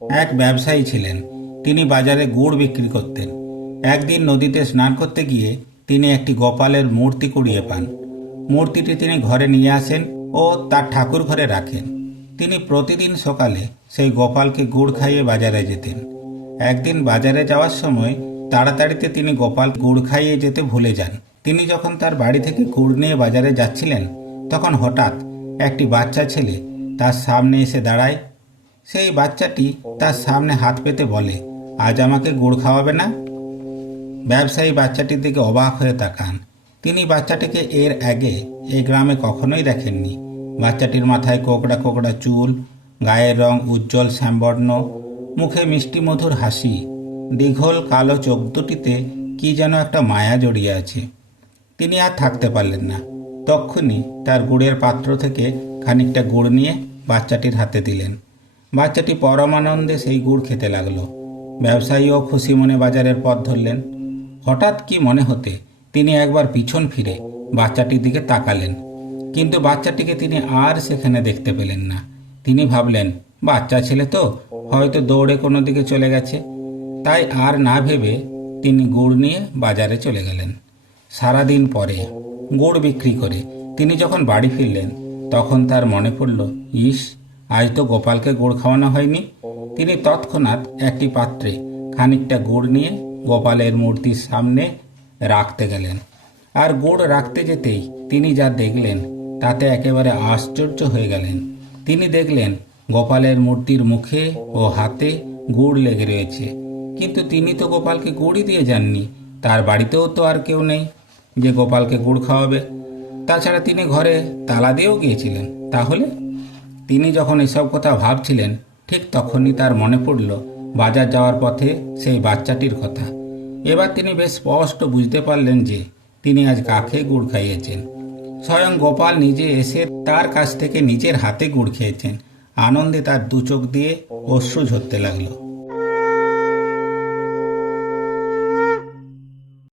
এক ব্যবসায়ী ছিলেন। তিনি বাজারে গুড় বিক্রি করতেন। একদিন নদীতে স্নান করতে গিয়ে তিনি একটি গোপালের মূর্তি কুড়িয়ে পান। মূর্তিটি তিনি ঘরে নিয়ে আসেন ও তার ঠাকুর ঘরে রাখেন। তিনি প্রতিদিন সকালে সেই গোপালকে গুড় খাইয়ে বাজারে যেতেন। একদিন বাজারে যাওয়ার সময় তাড়াতাড়িতে তিনি গোপাল গুড় খাইয়ে যেতে ভুলে যান। তিনি যখন তার বাড়ি থেকে গুড় নিয়ে বাজারে যাচ্ছিলেন, তখন হঠাৎ একটি বাচ্চা ছেলে তার সামনে এসে দাঁড়ায়। সেই বাচ্চাটি তার সামনে হাত পেতে বলে, আজ আমাকে গুড় খাওয়াবে না? ব্যবসায়ী বাচ্চাটির দিকে অবাক হয়ে তাকান। তিনি বাচ্চাটিকে এর আগে এই গ্রামে কখনোই দেখেননি। বাচ্চাটির মাথায় কোকড়া কোকড়া চুল, গায়ের রং উজ্জ্বল শ্যামবর্ণ, মুখে মিষ্টি মধুর হাসি, দীঘল কালো চোখ দুটিতে কি যেন একটা মায়া জড়িয়ে আছে। তিনি আর থাকতে পারলেন না। তক্ষুনি তার গুড়ের পাত্র থেকে খানিকটা গুড় নিয়ে বাচ্চাটির হাতে দিলেন। বাচ্চাটি পরমানন্দে সেই গুড় খেতে লাগলো। ব্যবসায়ীও খুশি মনে বাজারের পথ ধরলেন। হঠাৎ কি মনে হতে তিনি একবার পিছন ফিরে বাচ্চাটির দিকে তাকালেন, কিন্তু বাচ্চাটিকে তিনি আর সেখানে দেখতে পেলেন না। তিনি ভাবলেন, বাচ্চা ছেলে তো, হয়তো দৌড়ে কোনো দিকে চলে গেছে। তাই আর না ভেবে তিনি গুড় নিয়ে বাজারে চলে গেলেন। সারাদিন পরে গুড় বিক্রি করে তিনি যখন বাড়ি ফিরলেন, তখন তার মনে পড়ল, ইস, আজ তো গোপালকে গুড় খাওয়ানো হয়নি। তিনি তৎক্ষণাৎ একটি পাত্রে খানিকটা গুড় নিয়ে গোপালের মূর্তির সামনে রাখতে গেলেন। আর গুড় রাখতে যেতেই তিনি যা দেখলেন তাতে একেবারে আশ্চর্য হয়ে গেলেন। তিনি দেখলেন গোপালের মূর্তির মুখে ও হাতে গুড় লেগে রয়েছে, কিন্তু তিনি তো গোপালকে গুড়ই দিয়ে যাননি। তার বাড়িতেও তো আর কেউ নেই যে গোপালকে গুড় খাওয়াবে। তাছাড়া তিনি ঘরে তালা দিয়েও গিয়েছিলেন। তাহলে তিনি যখন এসব কথা ভাবছিলেন, ঠিক তখনই তার মনে পড়ল বাজার যাওয়ার পথে সেই বাচ্চাটির কথা। এবার তিনি বেশ স্পষ্ট বুঝতে পারলেন যে তিনি আজ কাকে গুড় খাইয়েছেন। স্বয়ং গোপাল নিজে এসে তার কাছ থেকে নিজের হাতে গুড় খেয়েছেন। আনন্দে তার দু চোখ দিয়ে অশ্রু ঝরতে লাগলো।